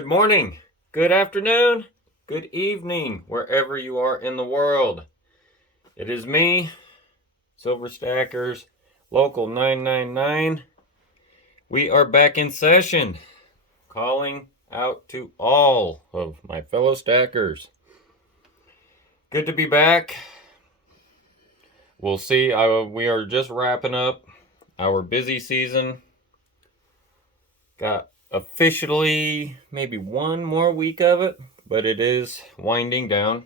Good morning, good afternoon, good evening, wherever you are in the world. It is me, Silver Stackers, Local 999. We are back in session, calling out to all of my fellow stackers. Good to be back. We'll see. We are just wrapping up our busy season. Got officially maybe one more week of it, but it is winding down.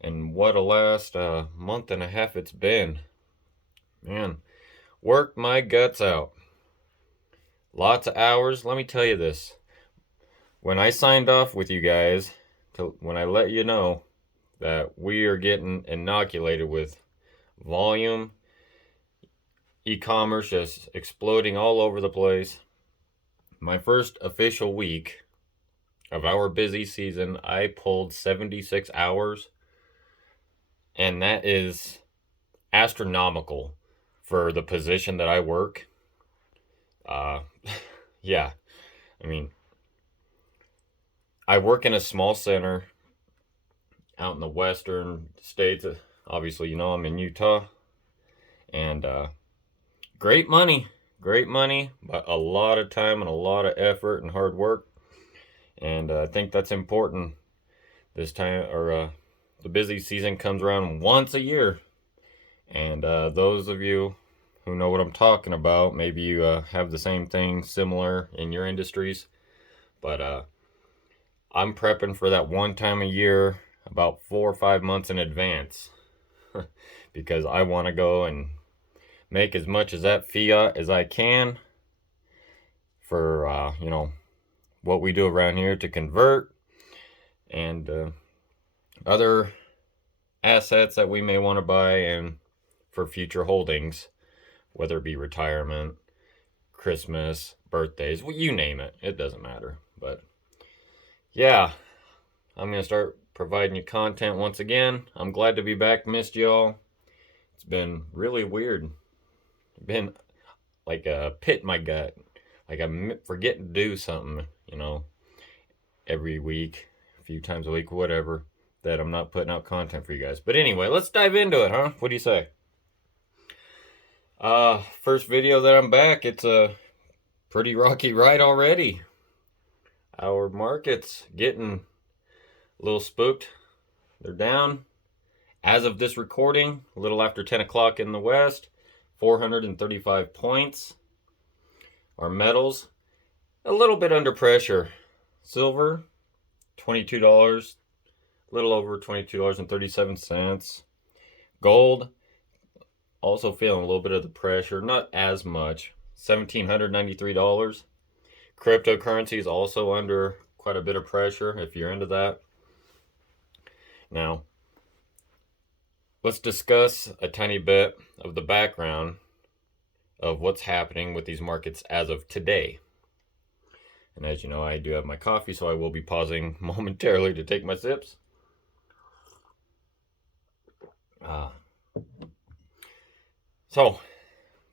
And what a last month and a half it's been. Man, worked my guts out. Lots of hours. Let me tell you this. When I signed off with you guys, when I let you know that we are getting inoculated with volume, e-commerce just exploding all over the place, my first official week of our busy season, I pulled 76 hours. And that is astronomical for the position that I work. Yeah, I mean, I work in a small center out in the western states. Obviously, you know, I'm in Utah. And great money, but a lot of time and a lot of effort and hard work. And I think that's important this time, or the busy season comes around once a year. And those of you who know what I'm talking about, maybe you have the same thing similar in your industries. But I'm prepping for that one time a year about 4 or 5 months in advance because I want to go and make as much as that fiat as I can for, what we do around here to convert and other assets that we may want to buy and for future holdings, whether it be retirement, Christmas, birthdays, well, you name it. It doesn't matter. But yeah, I'm going to start providing you content once again. I'm glad to be back. Missed y'all. It's been really weird. Been like a pit in my gut. Like I'm forgetting to do something, every week, a few times a week, whatever, that I'm not putting out content for you guys. But anyway, let's dive into it, huh? What do you say? First video that I'm back. It's a pretty rocky ride already. Our market's getting a little spooked. They're down. As of this recording, a little after 10 o'clock in the west, 435 points. Our metals, a little bit under pressure. Silver, $22, a little over $22.37. Gold, also feeling a little bit of the pressure, not as much, $1,793. Cryptocurrency is also under quite a bit of pressure if you're into that. Now, let's discuss a tiny bit of the background of what's happening with these markets as of today. And as you know, I do have my coffee, so I will be pausing momentarily to take my sips. So,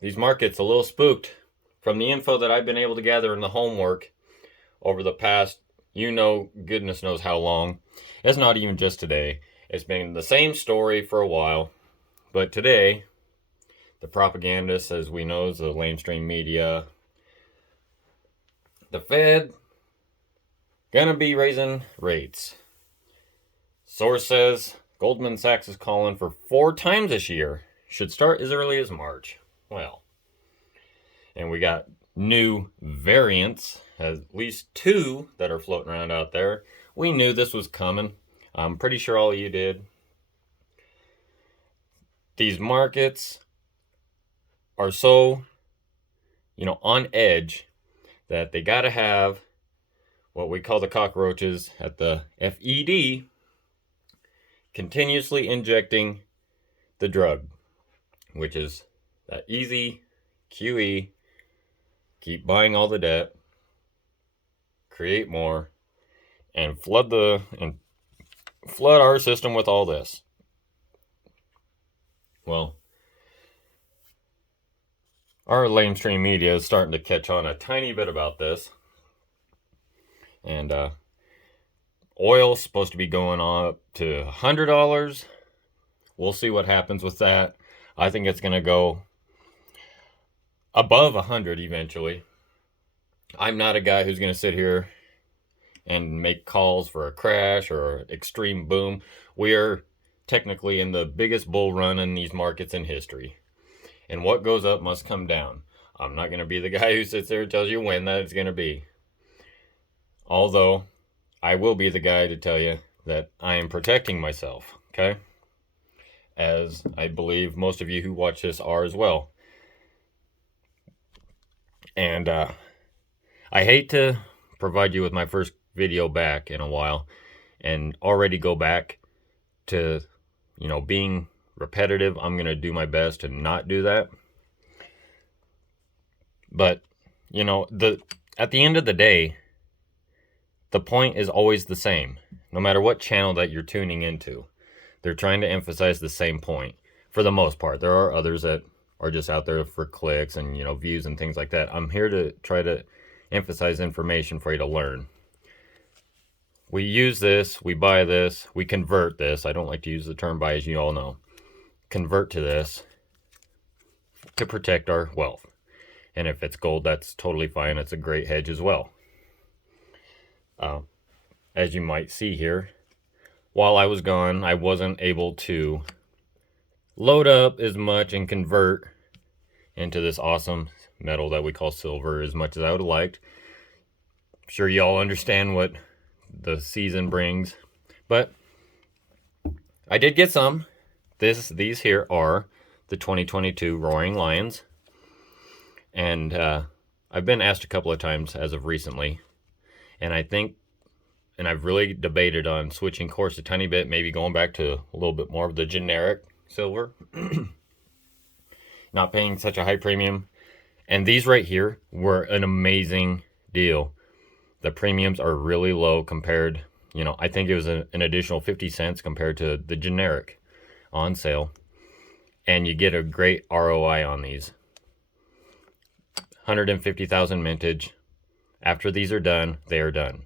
these markets a little spooked. From the info that I've been able to gather in the homework over the past, goodness knows how long. It's not even just today. It's been the same story for a while. But today, the propagandists, as we know, is the mainstream media. The Fed gonna be raising rates. Source says Goldman Sachs is calling for 4 times this year. Should start as early as March. Well, and we got new variants, at least 2 that are floating around out there. We knew this was coming. I'm pretty sure all of you did. These markets are so, on edge that they got to have what we call the cockroaches at the FED continuously injecting the drug, which is that easy QE, keep buying all the debt, create more, and flood our system with all this. Well, our mainstream media is starting to catch on a tiny bit about this. And oil's supposed to be going up to $100. We'll see what happens with that. I think it's going to go above 100 eventually. I'm not a guy who's going to sit here and make calls for a crash or extreme boom. We are technically in the biggest bull run in these markets in history. And what goes up must come down. I'm not going to be the guy who sits there and tells you when that is going to be. Although, I will be the guy to tell you that I am protecting myself, okay? As I believe most of you who watch this are as well. And I hate to provide you with my first video back in a while and already go back to, being repetitive. I'm going to do my best to not do that. But, at the end of the day, the point is always the same. No matter what channel that you're tuning into, they're trying to emphasize the same point for the most part. There are others that are just out there for clicks and, views and things like that. I'm here to try to emphasize information for you to learn. We use this, we buy this, we convert this. I don't like to use the term buy, as you all know. Convert to this to protect our wealth. And if it's gold, that's totally fine. It's a great hedge as well. As you might see here, while I was gone, I wasn't able to load up as much and convert into this awesome metal that we call silver as much as I would have liked. I'm sure you all understand what the season brings, but I did get some. These here are the 2022 Roaring Lions, and I've been asked a couple of times as of recently, and I've really debated on switching course a tiny bit, maybe going back to a little bit more of the generic silver, not paying such a high premium. And these right here were an amazing deal. The premiums are really low compared, I think it was an additional 50 cents compared to the generic on sale. And you get a great ROI on these. 150,000 mintage. After these are done, they are done.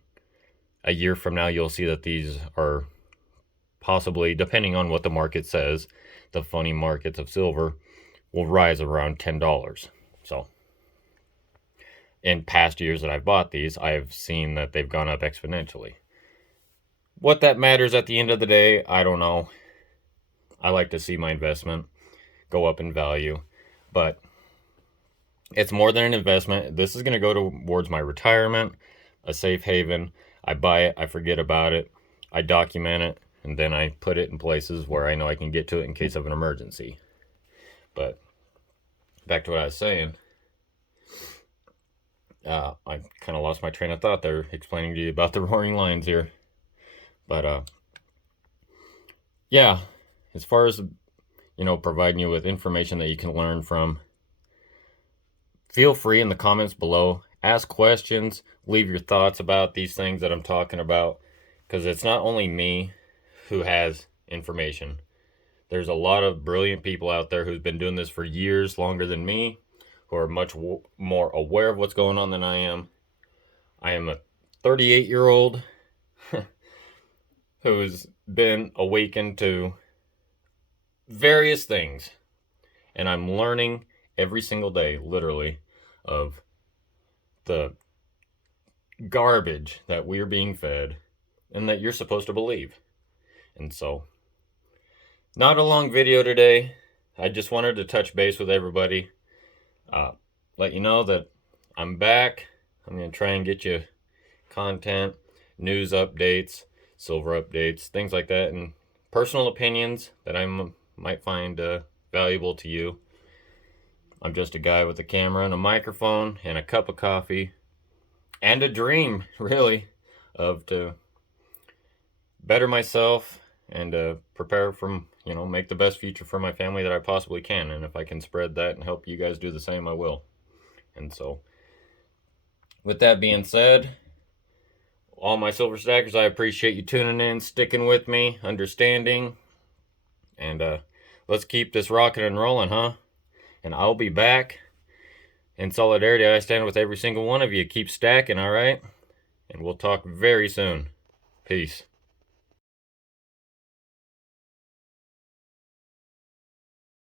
A year from now, you'll see that these are possibly, depending on what the market says, the funny markets of silver will rise around $10. So, in past years that I've bought these, I've seen that they've gone up exponentially. What that matters at the end of the day, I don't know. I like to see my investment go up in value, but it's more than an investment. This is going to go towards my retirement, a safe haven. I buy it, I forget about it, I document it, and then I put it in places where I know I can get to it in case of an emergency. But back to what I was saying, I kind of lost my train of thought there, explaining to you about the Roaring Lions here. But yeah, as far as providing you with information that you can learn from, feel free in the comments below. Ask questions, leave your thoughts about these things that I'm talking about, because it's not only me who has information. There's a lot of brilliant people out there who've been doing this for years, longer than me, who are much more aware of what's going on than I am. I am a 38-year-old who's been awakened to various things, and I'm learning every single day, literally, of the garbage that we're being fed and that you're supposed to believe. And so, not a long video today. I just wanted to touch base with everybody, let you know that I'm back. I'm going to try and get you content, news updates, silver updates, things like that, and personal opinions that I might find valuable to you. I'm just a guy with a camera and a microphone and a cup of coffee and a dream, really, of to better myself and prepare from, make the best future for my family that I possibly can. And if I can spread that and help you guys do the same, I will. And so, with that being said, all my silver stackers, I appreciate you tuning in, sticking with me, understanding, and let's keep this rocking and rolling, huh? And I'll be back. In solidarity, I stand with every single one of you. Keep stacking, all right? and we'll talk very soon. Peace.